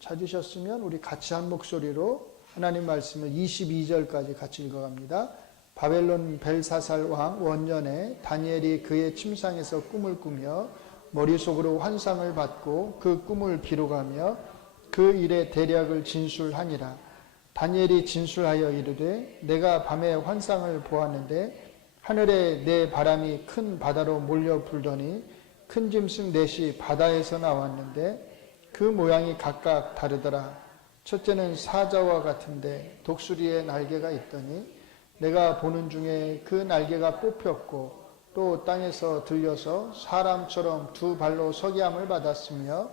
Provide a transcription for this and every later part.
찾으셨으면 우리 같이 한 목소리로 하나님 말씀을 22절까지 같이 읽어갑니다. 바벨론 벨사살 왕 원년에 다니엘이 그의 침상에서 꿈을 꾸며 머릿속으로 환상을 받고 그 꿈을 기록하며 그 일의 대략을 진술하니라. 다니엘이 진술하여 이르되 내가 밤에 환상을 보았는데 하늘에 네 바람이 큰 바다로 몰려 불더니 큰 짐승 넷이 바다에서 나왔는데 그 모양이 각각 다르더라. 첫째는 사자와 같은데 독수리의 날개가 있더니 내가 보는 중에 그 날개가 뽑혔고 또 땅에서 들려서 사람처럼 두 발로 서게 함을 받았으며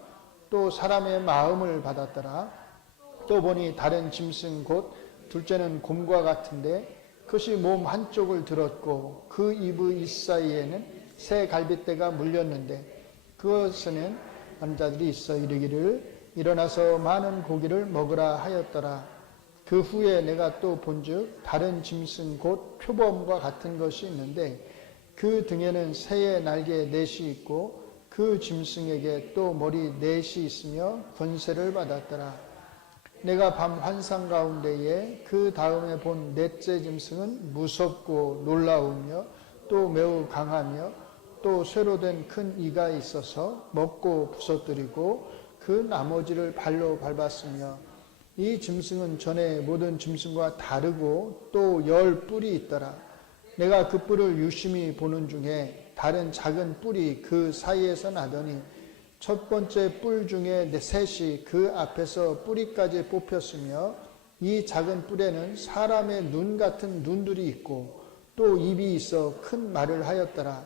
또 사람의 마음을 받았더라. 또 보니 다른 짐승 곧 둘째는 곰과 같은데 그것이 몸 한쪽을 들었고 그 입의 잇사이에는 새 갈빗대가 물렸는데 그것에는 남자들이 있어 이르기를 일어나서 많은 고기를 먹으라 하였더라. 그 후에 내가 또 본즉 다른 짐승 곧 표범과 같은 것이 있는데 그 등에는 새의 날개 넷이 있고 그 짐승에게 또 머리 넷이 있으며 권세를 받았더라. 내가 밤 환상 가운데에 그 다음에 본 넷째 짐승은 무섭고 놀라우며 또 매우 강하며 또 쇠로 된 큰 이가 있어서 먹고 부서뜨리고 그 나머지를 발로 밟았으며 이 짐승은 전에 모든 짐승과 다르고 또 10뿔이 있더라. 내가 그 뿔을 유심히 보는 중에 다른 작은 뿔이 그 사이에서 나더니 첫 번째 뿔 중에 셋이 그 앞에서 뿌리까지 뽑혔으며 이 작은 뿔에는 사람의 눈 같은 눈들이 있고 또 입이 있어 큰 말을 하였더라.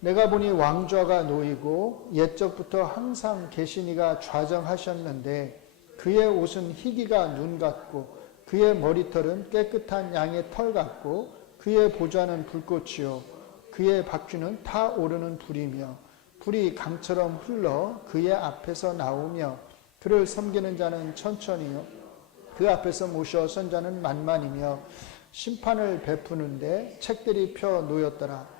내가 보니 왕좌가 놓이고 옛적부터 항상 계신 이가 좌정하셨는데 그의 옷은 희기가 눈 같고 그의 머리털은 깨끗한 양의 털 같고 그의 보좌는 불꽃이요 그의 바퀴는 타오르는 불이며 불이 강처럼 흘러 그의 앞에서 나오며 그를 섬기는 자는 천천히요 그 앞에서 모셔 선 자는 만만이며 심판을 베푸는데 책들이 펴 놓였더라.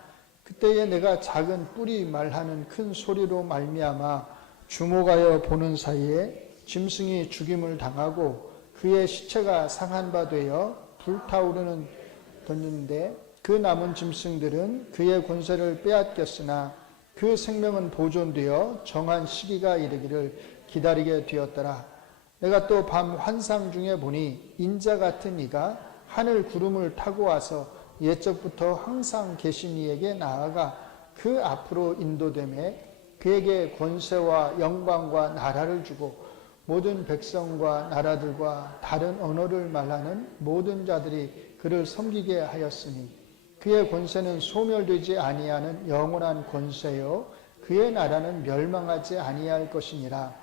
그때에 내가 작은 뿔이 말하는 큰 소리로 말미암아 주목하여 보는 사이에 짐승이 죽임을 당하고 그의 시체가 상한 바 되어 불타오르는 던졌는데 그 남은 짐승들은 그의 권세를 빼앗겼으나 그 생명은 보존되어 정한 시기가 이르기를 기다리게 되었더라. 내가 또 밤 환상 중에 보니 인자 같은 이가 하늘 구름을 타고 와서 옛적부터 항상 계신 이에게 나아가 그 앞으로 인도되매 그에게 권세와 영광과 나라를 주고 모든 백성과 나라들과 다른 언어를 말하는 모든 자들이 그를 섬기게 하였으니 그의 권세는 소멸되지 아니하는 영원한 권세요 그의 나라는 멸망하지 아니할 것이니라.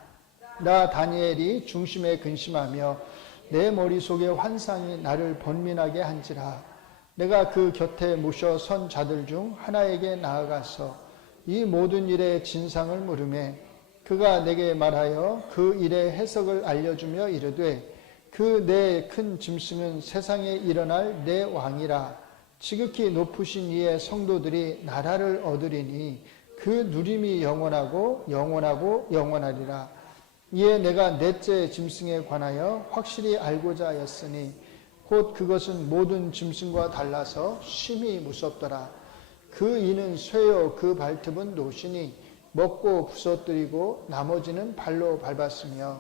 나 다니엘이 중심에 근심하며 내 머릿속에 환상이 나를 번민하게 한지라. 내가 그 곁에 모셔 선 자들 중 하나에게 나아가서 이 모든 일의 진상을 물으매 그가 내게 말하여 그 일의 해석을 알려주며 이르되 그 내 큰 짐승은 세상에 일어날 내 왕이라. 지극히 높으신 이의 성도들이 나라를 얻으리니 그 누림이 영원하고 영원하고 영원하리라. 이에 내가 넷째 짐승에 관하여 확실히 알고자 하였으니 곧 그것은 모든 짐승과 달라서 심히 무섭더라. 그 이는 쇠요 그 발톱은 노시니 먹고 부서뜨리고 나머지는 발로 밟았으며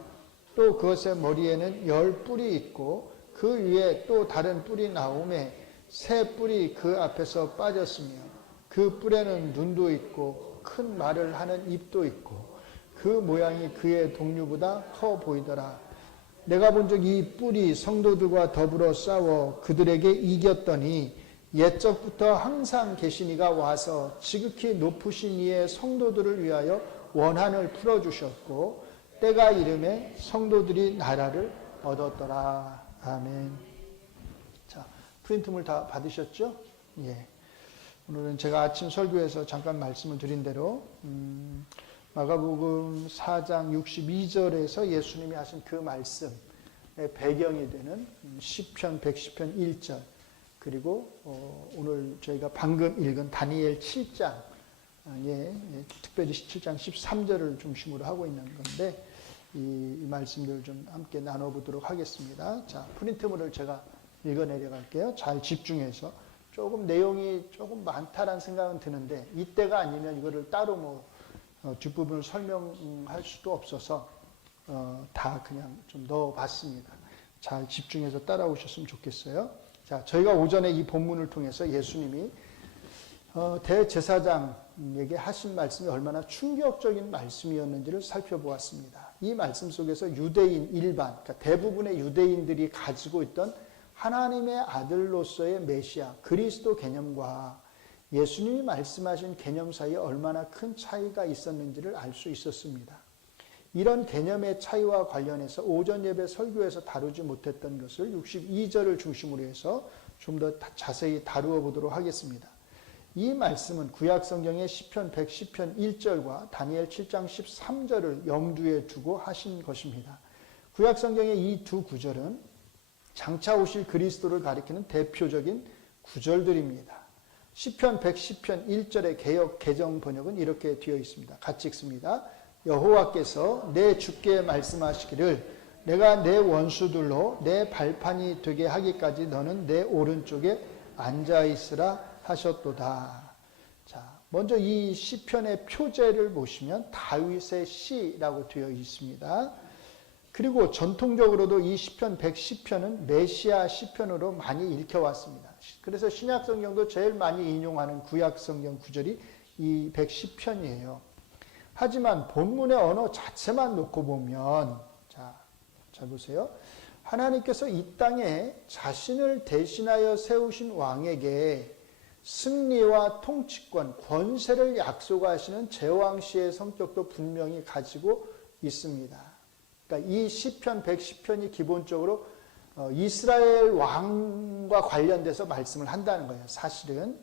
또 그것의 머리에는 10뿔이 있고 그 위에 또 다른 뿔이 나오매 새 뿔이 그 앞에서 빠졌으며 그 뿔에는 눈도 있고 큰 말을 하는 입도 있고 그 모양이 그의 동류보다 커 보이더라. 내가 본 적 이 뿔이 성도들과 더불어 싸워 그들에게 이겼더니 옛적부터 항상 계신 이가 와서 지극히 높으신 이의 성도들을 위하여 원한을 풀어주셨고 때가 이름에 성도들이 나라를 얻었더라. 아멘. 자, 프린트물 다 받으셨죠? 예. 오늘은 제가 아침 설교에서 잠깐 말씀을 드린 대로 마가복음 4장 62절에서 예수님이 하신 그 말씀의 배경이 되는 시편 110편 1절 그리고 오늘 저희가 방금 읽은 다니엘 7장 특별히 7장 13절을 중심으로 하고 있는 건데 이 말씀들을 좀 함께 나눠보도록 하겠습니다. 자, 프린트물을 제가 읽어 내려갈게요. 잘 집중해서. 조금 내용이 조금 많다라는 생각은 드는데 이때가 아니면 이거를 따로 뒷부분을 설명할 수도 없어서 다 그냥 좀 넣어봤습니다. 잘 집중해서 따라오셨으면 좋겠어요. 자, 저희가 오전에 이 본문을 통해서 예수님이 대제사장에게 하신 말씀이 얼마나 충격적인 말씀이었는지를 살펴보았습니다. 이 말씀 속에서 유대인 일반, 그러니까 대부분의 유대인들이 가지고 있던 하나님의 아들로서의 메시아, 그리스도 개념과 예수님이 말씀하신 개념 사이에 얼마나 큰 차이가 있었는지를 알 수 있었습니다. 이런 개념의 차이와 관련해서 오전 예배 설교에서 다루지 못했던 것을 62절을 중심으로 해서 좀 더 자세히 다루어 보도록 하겠습니다. 이 말씀은 구약성경의 시편 110편 1절과 다니엘 7장 13절을 염두에 두고 하신 것입니다. 구약성경의 이 두 구절은 장차 오실 그리스도를 가리키는 대표적인 구절들입니다. 시편 110편 1절의 개역 개정 번역은 이렇게 되어 있습니다. 같이 읽습니다. 여호와께서 내 주께 말씀하시기를 내가 내 원수들로 내 발판이 되게 하기까지 너는 내 오른쪽에 앉아있으라 하셨도다. 자, 먼저 이 시편의 표제를 보시면 다윗의 시라고 되어 있습니다. 그리고 전통적으로도 이 시편 110편은 메시아 시편으로 많이 읽혀왔습니다. 그래서 신약성경도 제일 많이 인용하는 구약성경 구절이 이 110편이에요. 하지만 본문의 언어 자체만 놓고 보면 잘 보세요. 하나님께서 이 땅에 자신을 대신하여 세우신 왕에게 승리와 통치권, 권세를 약속하시는 제왕시의 성격도 분명히 가지고 있습니다. 그러니까 이 시편 110편이 기본적으로 이스라엘 왕과 관련돼서 말씀을 한다는 거예요. 사실은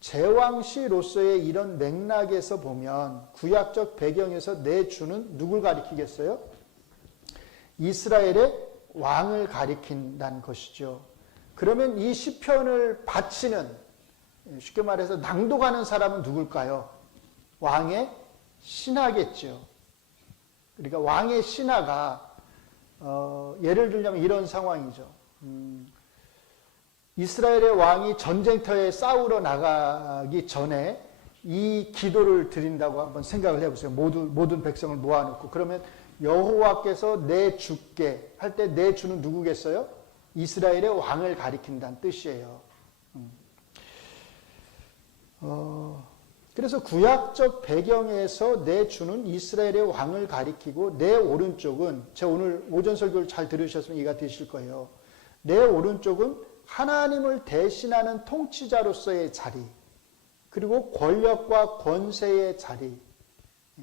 제왕시로서의 이런 맥락에서 보면 구약적 배경에서 내 주는 누굴 가리키겠어요? 이스라엘의 왕을 가리킨다는 것이죠. 그러면 이 시편을 바치는, 쉽게 말해서 낭독하는 사람은 누굴까요? 왕의 신하겠죠. 그러니까 왕의 신하가 예를 들자면 이런 상황이죠. 이스라엘의 왕이 전쟁터에 싸우러 나가기 전에 이 기도를 드린다고 한번 생각을 해보세요. 모든 백성을 모아놓고. 그러면 여호와께서 내 주께 할 때 내 주는 누구겠어요? 이스라엘의 왕을 가리킨다는 뜻이에요. 그래서 구약적 배경에서 내 주는 이스라엘의 왕을 가리키고 내 오른쪽은, 제가 오늘 오전 설교를 잘 들으셨으면 이해가 되실 거예요. 내 오른쪽은 하나님을 대신하는 통치자로서의 자리, 그리고 권력과 권세의 자리,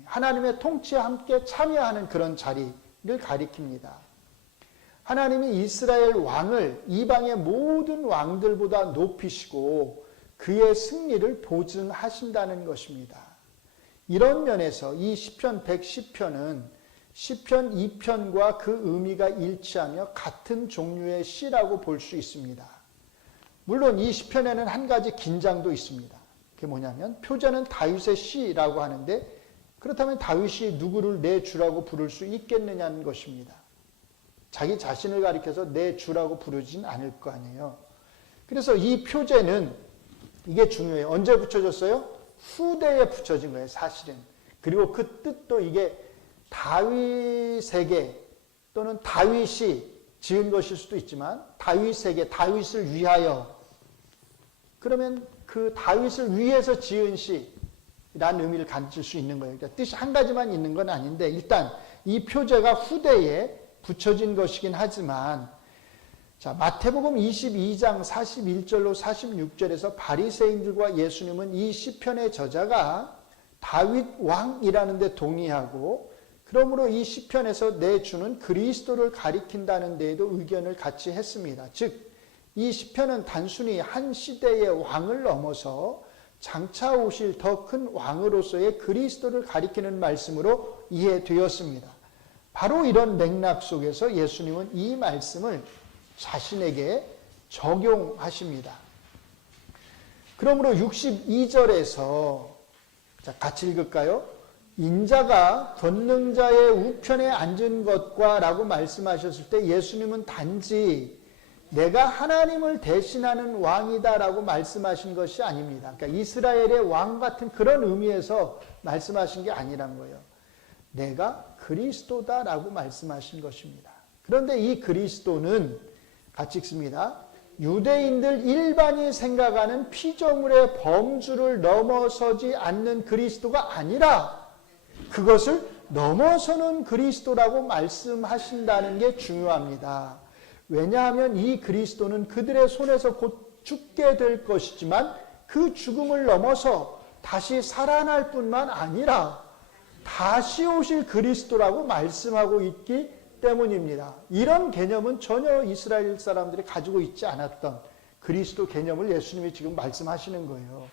하나님의 통치에 함께 참여하는 그런 자리를 가리킵니다. 하나님이 이스라엘 왕을 이방의 모든 왕들보다 높이시고 그의 승리를 보증하신다는 것입니다. 이런 면에서 이 시편 110편은 시편 2편과 그 의미가 일치하며 같은 종류의 시라고 볼 수 있습니다. 물론 이 시편에는 한 가지 긴장도 있습니다. 그게 뭐냐면 표제는 다윗의 시라고 하는데 그렇다면 다윗이 누구를 내 주라고 부를 수 있겠느냐는 것입니다. 자기 자신을 가리켜서 내 주라고 부르진 않을 거 아니에요. 그래서 이 표제는 이게 중요해요. 언제 붙여졌어요? 후대에 붙여진 거예요, 사실은. 그리고 그 뜻도 이게 다윗에게 또는 다윗이 지은 것일 수도 있지만 다윗에게, 다윗을 위하여, 그러면 그 다윗을 위해서 지은 시라는 의미를 가질 수 있는 거예요. 그러니까 뜻이 한 가지만 있는 건 아닌데 일단 이 표제가 후대에 붙여진 것이긴 하지만, 자, 마태복음 22장 41절로 46절에서 바리새인들과 예수님은 이 시편의 저자가 다윗 왕이라는 데 동의하고, 그러므로 이 시편에서 내 주는 그리스도를 가리킨다는 데에도 의견을 같이 했습니다. 즉, 이 시편은 단순히 한 시대의 왕을 넘어서 장차 오실 더 큰 왕으로서의 그리스도를 가리키는 말씀으로 이해되었습니다. 바로 이런 맥락 속에서 예수님은 이 말씀을 자신에게 적용하십니다. 그러므로 62절에서 같이 읽을까요? 인자가 권능자의 우편에 앉은 것과 라고 말씀하셨을 때 예수님은 단지 내가 하나님을 대신하는 왕이다 라고 말씀하신 것이 아닙니다. 그러니까 이스라엘의 왕 같은 그런 의미에서 말씀하신 게 아니란 거예요. 내가 그리스도다 라고 말씀하신 것입니다. 그런데 이 그리스도는 같이 읽습니다. 유대인들 일반이 생각하는 피조물의 범주를 넘어서지 않는 그리스도가 아니라 그것을 넘어서는 그리스도라고 말씀하신다는 게 중요합니다. 왜냐하면 이 그리스도는 그들의 손에서 곧 죽게 될 것이지만 그 죽음을 넘어서 다시 살아날 뿐만 아니라 다시 오실 그리스도라고 말씀하고 있기 때문입니다. 이런 개념은 전혀 이스라엘 사람들이 가지고 있지 않았던 그리스도 개념을 예수님이 지금 말씀하시는 거예요.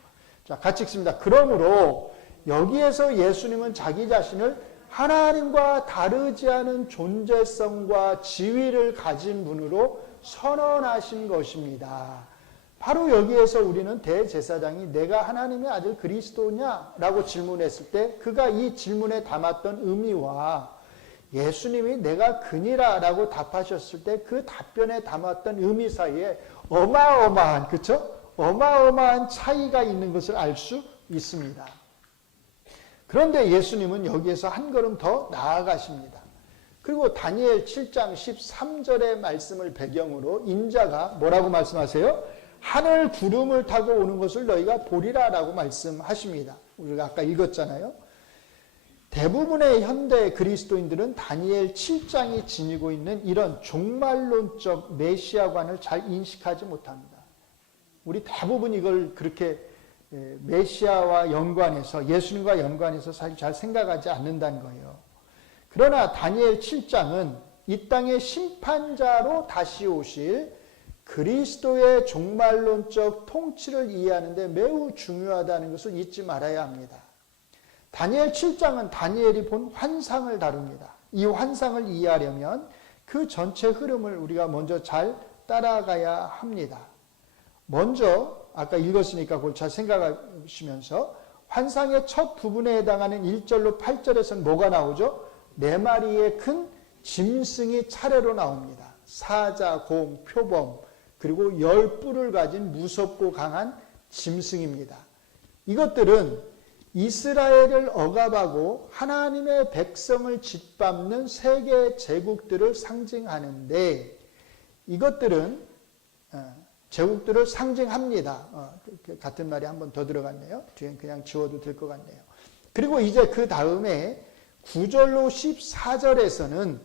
자, 같이 읽습니다. 그러므로 여기에서 예수님은 자기 자신을 하나님과 다르지 않은 존재성과 지위를 가진 분으로 선언하신 것입니다. 바로 여기에서 우리는 대제사장이 내가 하나님의 아들 그리스도냐? 라고 질문했을 때 그가 이 질문에 담았던 의미와 예수님이 내가 그니라 라고 답하셨을 때 그 답변에 담았던 의미 사이에 어마어마한, 그쵸? 어마어마한 차이가 있는 것을 알 수 있습니다. 그런데 예수님은 여기에서 한 걸음 더 나아가십니다. 그리고 다니엘 7장 13절의 말씀을 배경으로 인자가 뭐라고 말씀하세요? 하늘 구름을 타고 오는 것을 너희가 보리라 라고 말씀하십니다. 우리가 아까 읽었잖아요. 대부분의 현대 그리스도인들은 다니엘 7장이 지니고 있는 이런 종말론적 메시아관을 잘 인식하지 못합니다. 우리 대부분 이걸 그렇게 메시아와 연관해서 예수님과 연관해서 사실 잘 생각하지 않는다는 거예요. 그러나 다니엘 7장은 이 땅의 심판자로 다시 오실 그리스도의 종말론적 통치를 이해하는 데 매우 중요하다는 것을 잊지 말아야 합니다. 다니엘 7장은 다니엘이 본 환상을 다룹니다. 이 환상을 이해하려면 그 전체 흐름을 우리가 먼저 잘 따라가야 합니다. 먼저 아까 읽었으니까 그걸 잘 생각하시면서 환상의 첫 부분에 해당하는 1절로 8절에서는 뭐가 나오죠? 4마리의 큰 짐승이 차례로 나옵니다. 사자, 곰, 표범, 그리고 10뿔을 가진 무섭고 강한 짐승입니다. 이것들은 이스라엘을 억압하고 하나님의 백성을 짓밟는 세계 제국들을 상징하는데 이것들은 제국들을 상징합니다. 같은 말이 한 번 더 들어갔네요. 뒤엔 그냥 지워도 될 것 같네요. 그리고 이제 그 다음에 9절로 14절에서는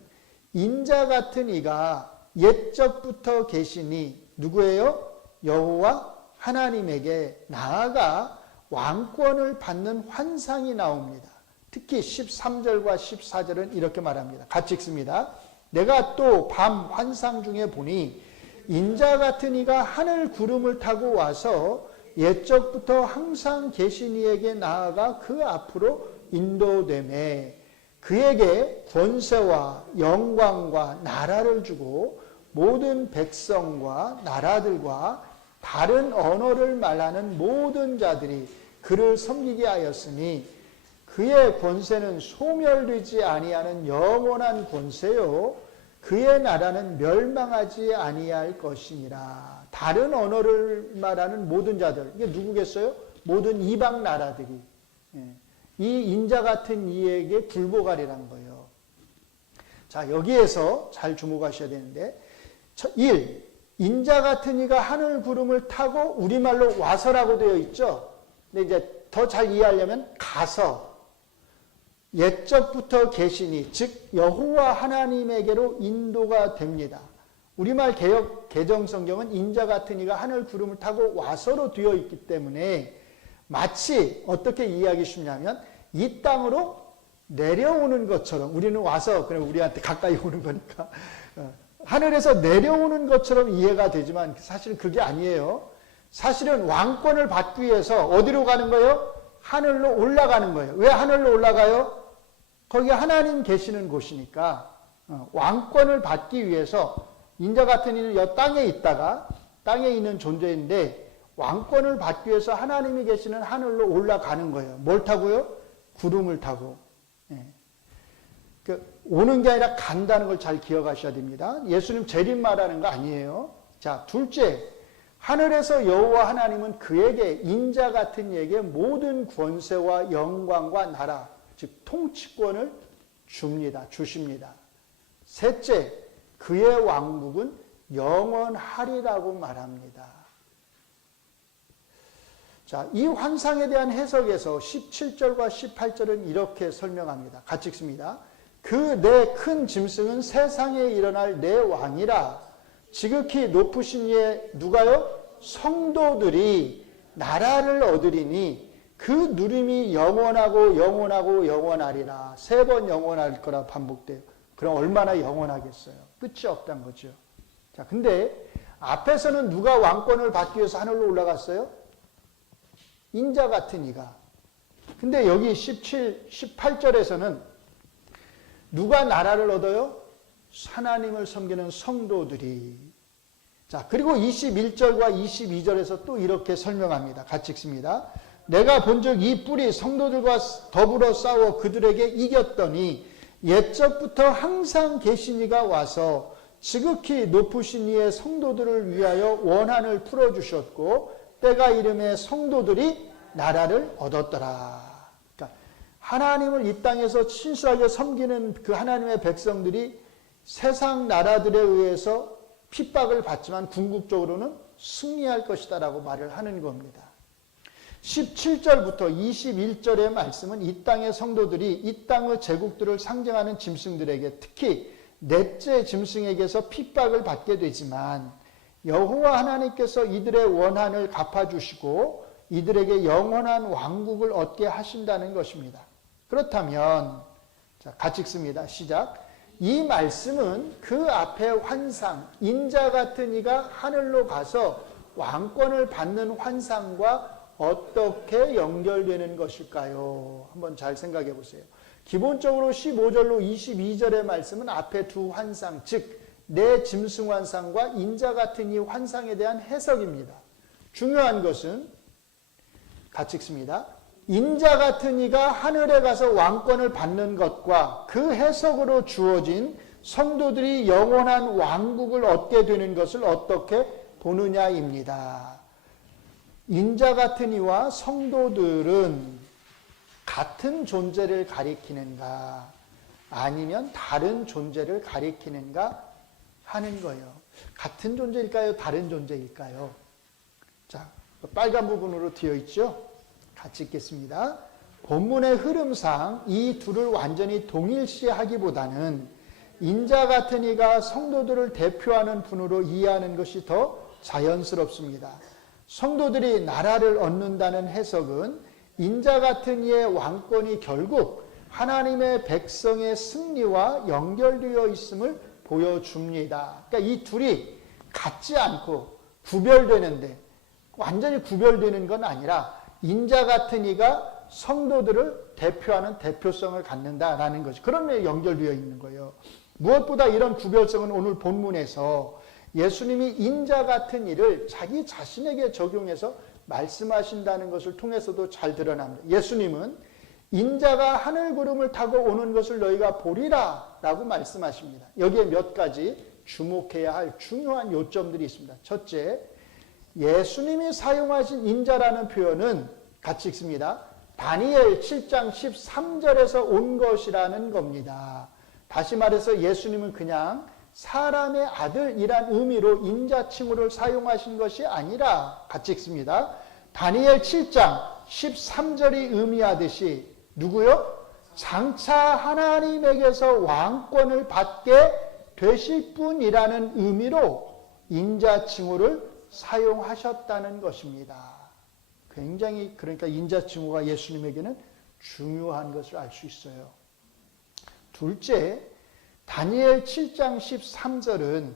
인자 같은 이가 옛적부터 계시니 누구예요? 여호와 하나님에게 나아가 왕권을 받는 환상이 나옵니다. 특히 13절과 14절은 이렇게 말합니다. 같이 읽습니다. 내가 또 밤 환상 중에 보니 인자 같은 이가 하늘 구름을 타고 와서 옛적부터 항상 계신 이에게 나아가 그 앞으로 인도되매 그에게 권세와 영광과 나라를 주고 모든 백성과 나라들과 다른 언어를 말하는 모든 자들이 그를 섬기게 하였으니 그의 권세는 소멸되지 아니하는 영원한 권세요 그의 나라는 멸망하지 아니할 것이니라. 다른 언어를 말하는 모든 자들, 이게 누구겠어요? 모든 이방 나라들이 이 인자 같은 이에게 굴복하리라는 거예요. 자, 여기에서 잘 주목하셔야 되는데 1. 인자 같은 이가 하늘 구름을 타고 우리말로 와서라고 되어 있죠. 근데 이제 더 잘 이해하려면 가서 옛적부터 계시니 즉 여호와 하나님에게로 인도가 됩니다. 우리말 개역 개정성경은 인자 같은 이가 하늘 구름을 타고 와서로 되어 있기 때문에 마치 어떻게 이해하기 쉽냐면 이 땅으로 내려오는 것처럼 우리는 와서 그냥 우리한테 가까이 오는 거니까 하늘에서 내려오는 것처럼 이해가 되지만 사실은 그게 아니에요. 사실은 왕권을 받기 위해서 어디로 가는 거예요? 하늘로 올라가는 거예요. 왜 하늘로 올라가요? 거기 하나님 계시는 곳이니까 왕권을 받기 위해서 인자 같은 이는 이 땅에 있다가 땅에 있는 존재인데 왕권을 받기 위해서 하나님이 계시는 하늘로 올라가는 거예요. 뭘 타고요? 구름을 타고. 오는 게 아니라 간다는 걸 잘 기억하셔야 됩니다. 예수님 재림 말하는 거 아니에요. 자, 둘째, 하늘에서 여호와 하나님은 그에게 인자 같은 이에게 모든 권세와 영광과 나라, 즉 통치권을 주십니다. 셋째, 그의 왕국은 영원하리라고 말합니다. 자, 이 환상에 대한 해석에서 17절과 18절은 이렇게 설명합니다. 같이 읽습니다. 그 내 큰 짐승은 세상에 일어날 내 왕이라. 지극히 높으신 이의 누가요? 성도들이 나라를 얻으리니 그 누림이 영원하고 영원하고 영원하리라. 3번 영원할 거라 반복돼요. 그럼 얼마나 영원하겠어요? 끝이 없다는 거죠. 자, 근데 앞에서는 누가 왕권을 받기 위해서 하늘로 올라갔어요? 인자 같은 이가. 근데 여기 18절에서는 누가 나라를 얻어요? 하나님을 섬기는 성도들이. 자, 그리고 21절과 22절에서 또 이렇게 설명합니다. 같이 읽습니다. 내가 본즉 이 뿔이 성도들과 더불어 싸워 그들에게 이겼더니 옛적부터 항상 계신 이가 와서 지극히 높으신 이의 성도들을 위하여 원한을 풀어주셨고 때가 이름에 성도들이 나라를 얻었더라. 그러니까 하나님을 이 땅에서 신실하게 섬기는 그 하나님의 백성들이 세상 나라들에 의해서 핍박을 받지만 궁극적으로는 승리할 것이다 라고 말을 하는 겁니다. 17절부터 21절의 말씀은 이 땅의 성도들이 이 땅의 제국들을 상징하는 짐승들에게 특히 넷째 짐승에게서 핍박을 받게 되지만 여호와 하나님께서 이들의 원한을 갚아주시고 이들에게 영원한 왕국을 얻게 하신다는 것입니다. 그렇다면 자, 같이 읽습니다. 시작. 이 말씀은 그 앞의 환상, 인자 같은 이가 하늘로 가서 왕권을 받는 환상과 어떻게 연결되는 것일까요? 한번 잘 생각해 보세요. 기본적으로 15절로 22절의 말씀은 앞에 두 환상, 즉 내 짐승 환상과 인자 같은 이 환상에 대한 해석입니다. 중요한 것은 같이 읽습니다. 인자 같은 이가 하늘에 가서 왕권을 받는 것과 그 해석으로 주어진 성도들이 영원한 왕국을 얻게 되는 것을 어떻게 보느냐입니다. 인자 같은 이와 성도들은 같은 존재를 가리키는가 아니면 다른 존재를 가리키는가 하는 거예요. 같은 존재일까요? 다른 존재일까요? 자, 빨간 부분으로 되어 있죠? 같이 읽겠습니다. 본문의 흐름상 이 둘을 완전히 동일시하기보다는 인자 같은 이가 성도들을 대표하는 분으로 이해하는 것이 더 자연스럽습니다. 성도들이 나라를 얻는다는 해석은 인자 같은 이의 왕권이 결국 하나님의 백성의 승리와 연결되어 있음을 보여줍니다. 그러니까 이 둘이 같지 않고 구별되는데 완전히 구별되는 건 아니라 인자 같은 이가 성도들을 대표하는 대표성을 갖는다라는 것이 그런 면에 연결되어 있는 거예요. 무엇보다 이런 구별성은 오늘 본문에서 예수님이 인자 같은 이를 자기 자신에게 적용해서 말씀하신다는 것을 통해서도 잘 드러납니다. 예수님은 인자가 하늘 구름을 타고 오는 것을 너희가 보리라 라고 말씀하십니다. 여기에 몇 가지 주목해야 할 중요한 요점들이 있습니다. 첫째, 예수님이 사용하신 인자라는 표현은 같이 읽습니다. 다니엘 7장 13절에서 온 것이라는 겁니다. 다시 말해서 예수님은 그냥 사람의 아들이란 의미로 인자칭호를 사용하신 것이 아니라 같이 읽습니다. 다니엘 7장 13절이 의미하듯이 누구요? 장차 하나님에게서 왕권을 받게 되실 분이라는 의미로 인자칭호를 사용하셨다는 것입니다. 굉장히 그러니까 인자칭호가 예수님에게는 중요한 것을 알 수 있어요. 둘째, 다니엘 7장 13절은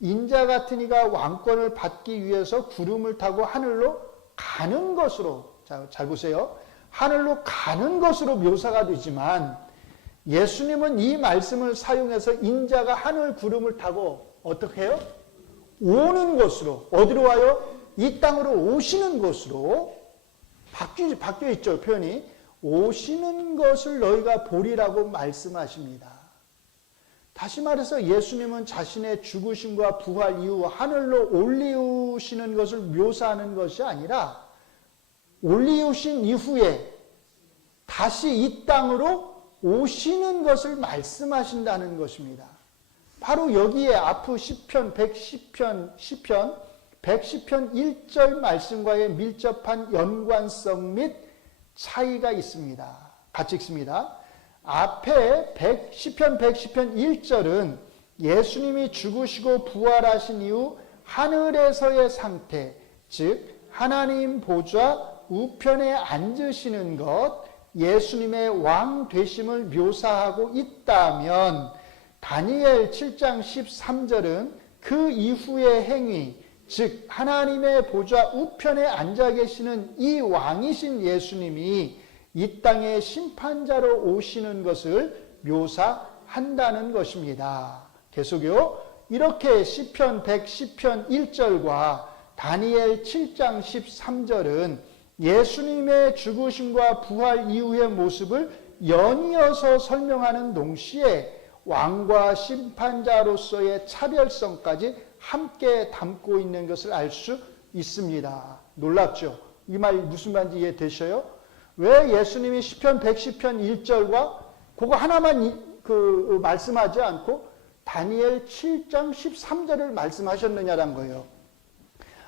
인자 같은 이가 왕권을 받기 위해서 구름을 타고 하늘로 가는 것으로 잘 보세요. 하늘로 가는 것으로 묘사가 되지만 예수님은 이 말씀을 사용해서 인자가 하늘 구름을 타고 어떻게 해요? 오는 것으로 어디로 와요? 이 땅으로 오시는 것으로 바뀌어 있죠. 표현이 오시는 것을 너희가 보리라고 말씀하십니다. 다시 말해서 예수님은 자신의 죽으심과 부활 이후 하늘로 올리우시는 것을 묘사하는 것이 아니라 올리우신 이후에 다시 이 땅으로 오시는 것을 말씀하신다는 것입니다. 바로 여기에 앞의 시편 110편 110편 1절 말씀과의 밀접한 연관성 및 차이가 있습니다. 같이 읽습니다. 앞에 시편 110편 1절은 예수님이 죽으시고 부활하신 이후 하늘에서의 상태, 즉 하나님 보좌 우편에 앉으시는 것, 예수님의 왕 되심을 묘사하고 있다면 다니엘 7장 13절은 그 이후의 행위, 즉 하나님의 보좌 우편에 앉아 계시는 이 왕이신 예수님이 이 땅의 심판자로 오시는 것을 묘사한다는 것입니다. 계속요. 이렇게 시편 110편 1절과 다니엘 7장 13절은 예수님의 죽으심과 부활 이후의 모습을 연이어서 설명하는 동시에 왕과 심판자로서의 차별성까지 함께 담고 있는 것을 알 수 있습니다. 놀랍죠? 이 말 무슨 말인지 이해되셔요? 왜 예수님이 시편 110편 1절과 그거 하나만 말씀하지 않고 다니엘 7장 13절을 말씀하셨느냐는 거예요.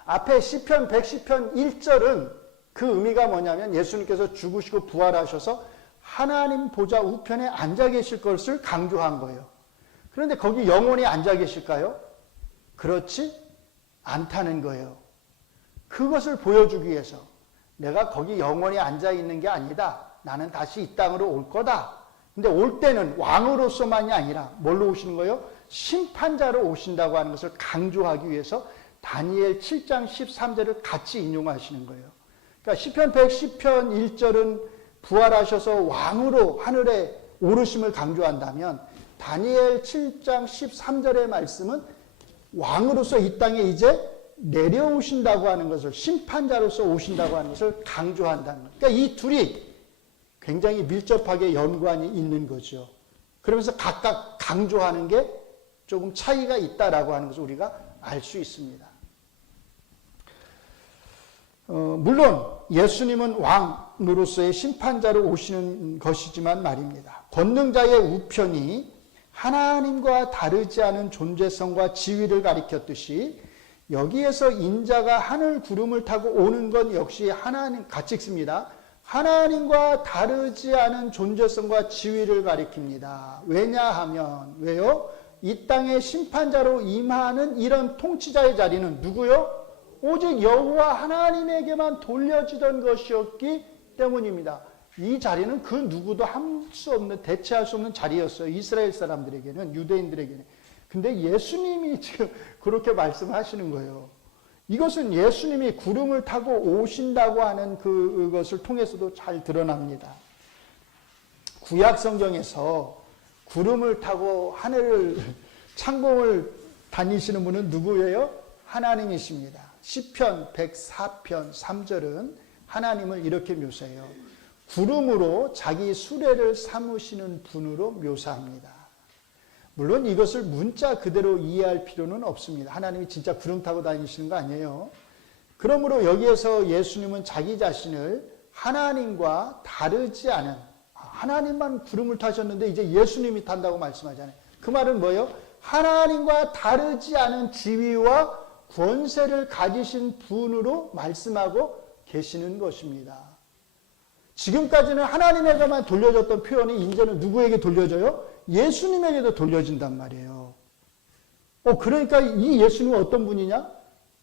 앞에 시편 110편 1절은 그 의미가 뭐냐면 예수님께서 죽으시고 부활하셔서 하나님 보좌 우편에 앉아 계실 것을 강조한 거예요. 그런데 거기 영원히 앉아 계실까요? 그렇지 않다는 거예요. 그것을 보여주기 위해서 내가 거기 영원히 앉아 있는 게 아니다. 나는 다시 이 땅으로 올 거다. 근데 올 때는 왕으로서만이 아니라 뭘로 오시는 거예요? 심판자로 오신다고 하는 것을 강조하기 위해서 다니엘 7장 13절을 같이 인용하시는 거예요. 그러니까 시편 110편 1절은 부활하셔서 왕으로 하늘에 오르심을 강조한다면 다니엘 7장 13절의 말씀은 왕으로서 이 땅에 이제 내려오신다고 하는 것을, 심판자로서 오신다고 하는 것을 강조한다는 거예요. 그러니까 이 둘이 굉장히 밀접하게 연관이 있는 거죠. 그러면서 각각 강조하는 게 조금 차이가 있다라고 하는 것을 우리가 알 수 있습니다. 물론 예수님은 왕으로서의 심판자로 오시는 것이지만 말입니다. 권능자의 우편이 하나님과 다르지 않은 존재성과 지위를 가리켰듯이 여기에서 인자가 하늘 구름을 타고 오는 것 역시 하나님, 같이 읽습니다. 하나님과 다르지 않은 존재성과 지위를 가리킵니다. 왜냐하면, 왜요? 이 땅의 심판자로 임하는 이런 통치자의 자리는 누구요? 오직 여호와 하나님에게만 돌려지던 것이었기 때문입니다. 이 자리는 그 누구도 할 수 없는, 대체할 수 없는 자리였어요. 이스라엘 사람들에게는, 유대인들에게는. 근데 예수님이 지금 그렇게 말씀하시는 거예요. 이것은 예수님이 구름을 타고 오신다고 하는 그것을 통해서도 잘 드러납니다. 구약 성경에서 구름을 타고 하늘을, 창공을 다니시는 분은 누구예요? 하나님이십니다. 시편 104편 3절은 하나님을 이렇게 묘사해요. 구름으로 자기 수레를 삼으시는 분으로 묘사합니다. 물론 이것을 문자 그대로 이해할 필요는 없습니다. 하나님이 진짜 구름 타고 다니시는 거 아니에요. 그러므로 여기에서 예수님은 자기 자신을 하나님과 다르지 않은, 하나님만 구름을 타셨는데 이제 예수님이 탄다고 말씀하잖아요. 그 말은 뭐예요? 하나님과 다르지 않은 지위와 권세를 가지신 분으로 말씀하고 계시는 것입니다. 지금까지는 하나님에게만 돌려졌던 표현이 이제는 누구에게 돌려져요? 예수님에게도 돌려진단 말이에요. 그러니까 이 예수님은 어떤 분이냐?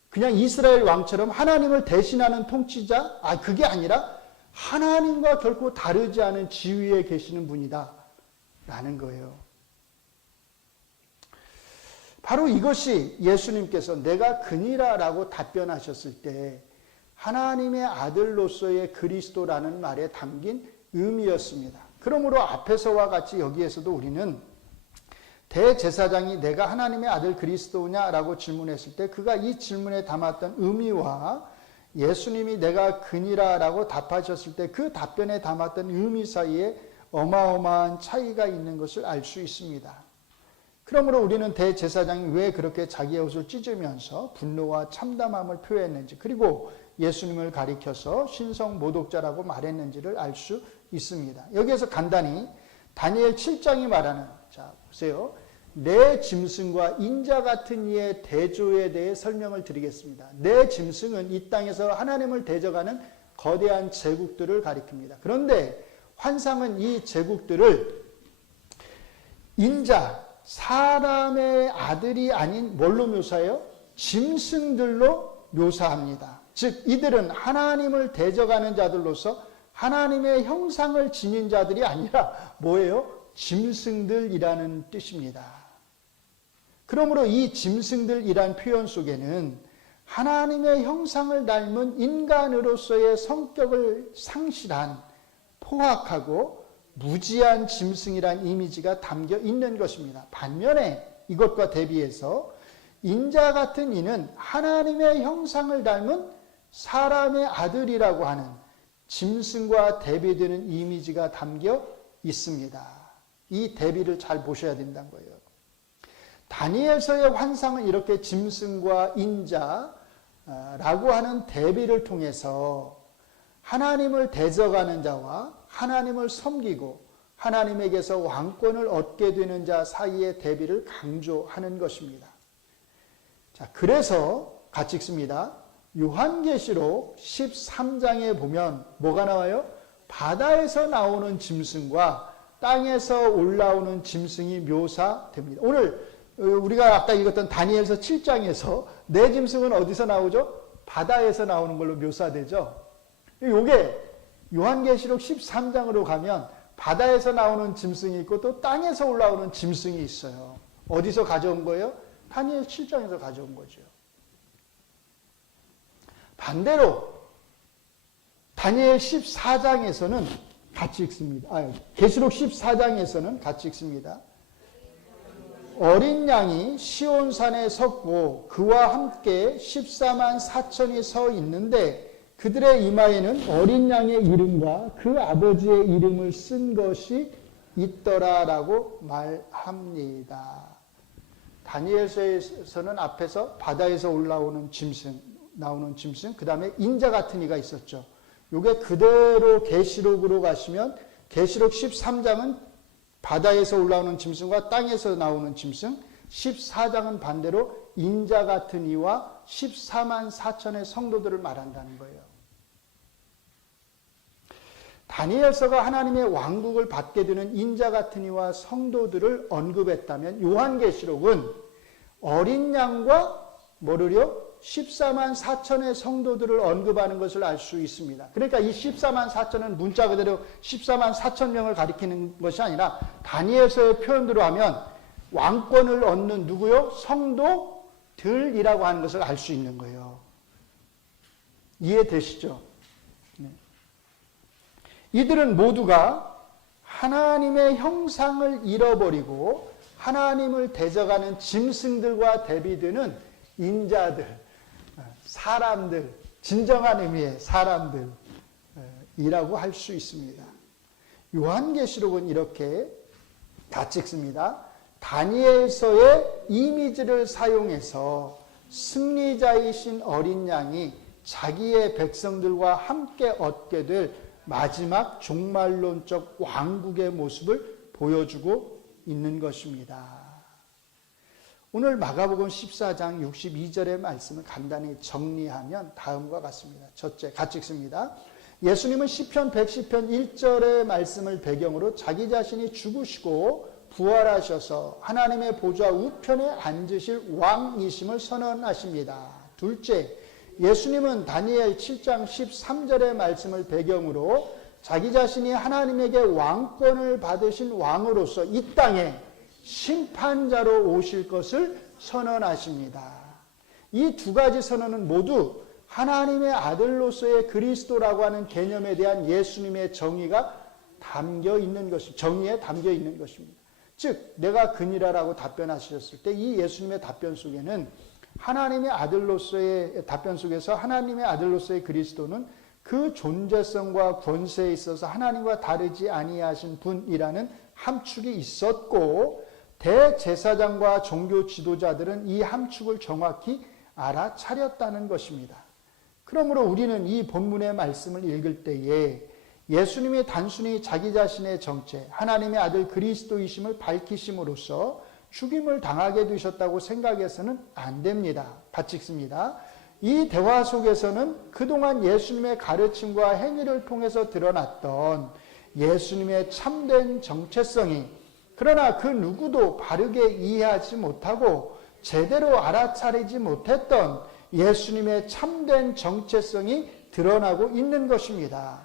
그냥 이스라엘 왕처럼 하나님을 대신하는 통치자? 그게 아니라 하나님과 결코 다르지 않은 지위에 계시는 분이다 라는 거예요. 바로 이것이 예수님께서 내가 그니라 라고 답변하셨을 때 하나님의 아들로서의 그리스도라는 말에 담긴 의미였습니다. 그러므로 앞에서와 같이 여기에서도 우리는 대제사장이 내가 하나님의 아들 그리스도냐라고 질문했을 때 그가 이 질문에 담았던 의미와 예수님이 내가 그니라라고 답하셨을 때 그 답변에 담았던 의미 사이에 어마어마한 차이가 있는 것을 알 수 있습니다. 그러므로 우리는 대제사장이 왜 그렇게 자기의 옷을 찢으면서 분노와 참담함을 표했는지, 그리고 예수님을 가리켜서 신성 모독자라고 말했는지를 알 수 있습니다. 여기에서 간단히 다니엘 7장이 말하는, 자 보세요. 내 짐승과 인자 같은 이의 대조에 대해 설명을 드리겠습니다. 내 짐승은 이 땅에서 하나님을 대적하는 거대한 제국들을 가리킵니다. 그런데 환상은 이 제국들을 인자, 사람의 아들이 아닌 뭘로 묘사해요? 짐승들로 묘사합니다. 즉 이들은 하나님을 대적하는 자들로서 하나님의 형상을 지닌 자들이 아니라 뭐예요? 짐승들이라는 뜻입니다. 그러므로 이 짐승들이란 표현 속에는 하나님의 형상을 닮은 인간으로서의 성격을 상실한 포악하고 무지한 짐승이란 이미지가 담겨 있는 것입니다. 반면에 이것과 대비해서 인자 같은 이는 하나님의 형상을 닮은 사람의 아들이라고 하는 짐승과 대비되는 이미지가 담겨 있습니다. 이 대비를 잘 보셔야 된다는 거예요. 다니엘서의 환상은 이렇게 짐승과 인자라고 하는 대비를 통해서 하나님을 대적하는 자와 하나님을 섬기고 하나님에게서 왕권을 얻게 되는 자 사이의 대비를 강조하는 것입니다. 자, 그래서 같이 읽습니다. 요한계시록 13장에 보면 뭐가 나와요? 바다에서 나오는 짐승과 땅에서 올라오는 짐승이 묘사됩니다. 오늘 우리가 아까 읽었던 다니엘서 7장에서 내 짐승은 어디서 나오죠? 바다에서 나오는 걸로 묘사되죠. 이게 요한계시록 13장으로 가면 바다에서 나오는 짐승이 있고 또 땅에서 올라오는 짐승이 있어요. 어디서 가져온 거예요? 다니엘 7장에서 가져온 거죠. 반대로 다니엘 14장에서는 같이 읽습니다. 계시록 14장에서는 같이 읽습니다. 어린 양이 시온산에 섰고 그와 함께 14만 4천이 서 있는데 그들의 이마에는 어린 양의 이름과 그 아버지의 이름을 쓴 것이 있더라라고 말합니다. 다니엘서에서는 앞에서 바다에서 올라오는 짐승, 나오는 짐승, 그 다음에 인자 같은 이가 있었죠. 이게 그대로 계시록으로 가시면 계시록 13장은 바다에서 올라오는 짐승과 땅에서 나오는 짐승, 14장은 반대로 인자 같은 이와 14만 4천의 성도들을 말한다는 거예요. 다니엘서가 하나님의 왕국을 받게 되는 인자 같은 이와 성도들을 언급했다면 요한계시록은 어린 양과 뭐를요? 14만 4천의 성도들을 언급하는 것을 알 수 있습니다. 그러니까 이 14만 4천은 문자 그대로 14만 4천 명을 가리키는 것이 아니라 다니엘서의 표현대로 하면 왕권을 얻는 누구요? 성도들이라고 하는 것을 알 수 있는 거예요. 이해되시죠? 네. 이들은 모두가 하나님의 형상을 잃어버리고 하나님을 대적하는 짐승들과 대비되는 인자들, 사람들, 진정한 의미의 사람들이라고 할 수 있습니다. 요한계시록은 이렇게 같이 읽습니다. 다니엘서의 이미지를 사용해서 승리자이신 어린 양이 자기의 백성들과 함께 얻게 될 마지막 종말론적 왕국의 모습을 보여주고 있는 것입니다. 오늘 마가복음 14장 62절의 말씀을 간단히 정리하면 다음과 같습니다. 첫째, 같이 읽습니다. 예수님은 시편 110편 1절의 말씀을 배경으로 자기 자신이 죽으시고 부활하셔서 하나님의 보좌 우편에 앉으실 왕이심을 선언하십니다. 둘째, 예수님은 다니엘 7장 13절의 말씀을 배경으로 자기 자신이 하나님에게 왕권을 받으신 왕으로서 이 땅에 심판자로 오실 것을 선언하십니다. 이 두 가지 선언은 모두 하나님의 아들로서의 그리스도라고 하는 개념에 대한 예수님의 정의가 담겨 있는 것입니다. 정의에 담겨 있는 것입니다. 즉 내가 그니라라고 답변하셨을 때 이 예수님의 답변 속에는 하나님의 아들로서의 답변 속에서 하나님의 아들로서의 그리스도는 그 존재성과 권세에 있어서 하나님과 다르지 아니하신 분이라는 함축이 있었고, 대제사장과 종교 지도자들은 이 함축을 정확히 알아차렸다는 것입니다. 그러므로 우리는 이 본문의 말씀을 읽을 때에 예수님이 단순히 자기 자신의 정체, 하나님의 아들 그리스도이심을 밝히심으로써 죽임을 당하게 되셨다고 생각해서는 안 됩니다. 바칙습니다. 이 대화 속에서는 그동안 예수님의 가르침과 행위를 통해서 드러났던 예수님의 참된 정체성이, 그러나 그 누구도 바르게 이해하지 못하고 제대로 알아차리지 못했던 예수님의 참된 정체성이 드러나고 있는 것입니다.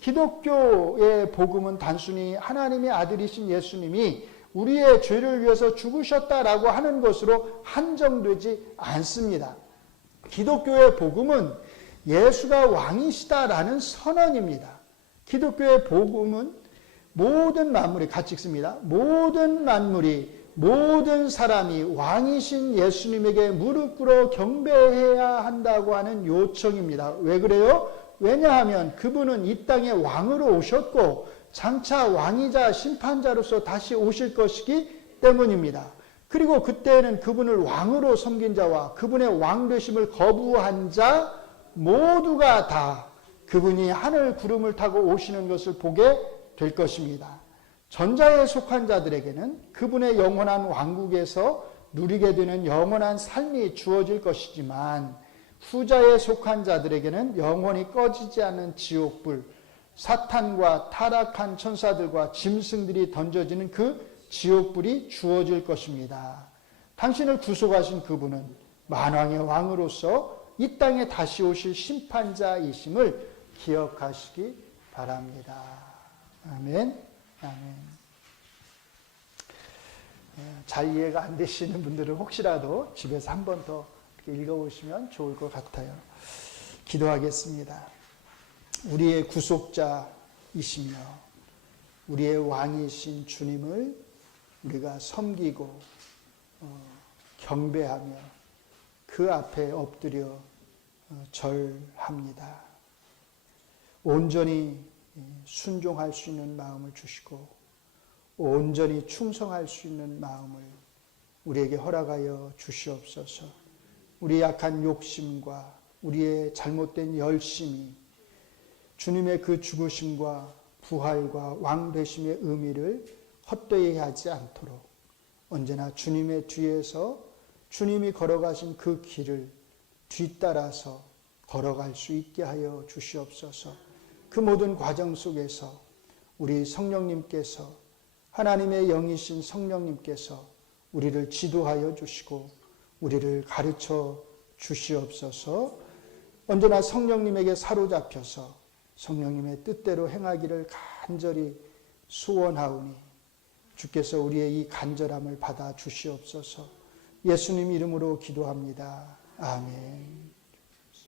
기독교의 복음은 단순히 하나님의 아들이신 예수님이 우리의 죄를 위해서 죽으셨다라고 하는 것으로 한정되지 않습니다. 기독교의 복음은 예수가 왕이시다라는 선언입니다. 기독교의 복음은 모든 만물이, 같이 읽습니다. 모든 만물이, 모든 사람이 왕이신 예수님에게 무릎 꿇어 경배해야 한다고 하는 요청입니다. 왜 그래요? 왜냐하면 그분은 이 땅에 왕으로 오셨고 장차 왕이자 심판자로서 다시 오실 것이기 때문입니다. 그리고 그때에는 그분을 왕으로 섬긴 자와 그분의 왕 되심을 거부한 자 모두가 다 그분이 하늘 구름을 타고 오시는 것을 보게 될 것입니다. 전자에 속한 자들에게는 그분의 영원한 왕국에서 누리게 되는 영원한 삶이 주어질 것이지만 후자에 속한 자들에게는 영원히 꺼지지 않는 지옥불, 사탄과 타락한 천사들과 짐승들이 던져지는 그 지옥불이 주어질 것입니다. 당신을 구속하신 그분은 만왕의 왕으로서 이 땅에 다시 오실 심판자이심을 기억하시기 바랍니다. 아멘. 아멘. 잘 이해가 안 되시는 분들은 혹시라도 집에서 한 번 더 읽어보시면 좋을 것 같아요. 기도하겠습니다. 우리의 구속자이시며 우리의 왕이신 주님을 우리가 섬기고 경배하며 그 앞에 엎드려 절합니다. 온전히 순종할 수 있는 마음을 주시고 온전히 충성할 수 있는 마음을 우리에게 허락하여 주시옵소서. 우리 약한 욕심과 우리의 잘못된 열심이 주님의 그 죽으심과 부활과 왕 되심의 의미를 헛되이 하지 않도록 언제나 주님의 뒤에서 주님이 걸어가신 그 길을 뒤따라서 걸어갈 수 있게 하여 주시옵소서. 그 모든 과정 속에서 우리 성령님께서, 하나님의 영이신 성령님께서 우리를 지도하여 주시고 우리를 가르쳐 주시옵소서. 언제나 성령님에게 사로잡혀서 성령님의 뜻대로 행하기를 간절히 소원하오니 주께서 우리의 이 간절함을 받아 주시옵소서. 예수님 이름으로 기도합니다. 아멘.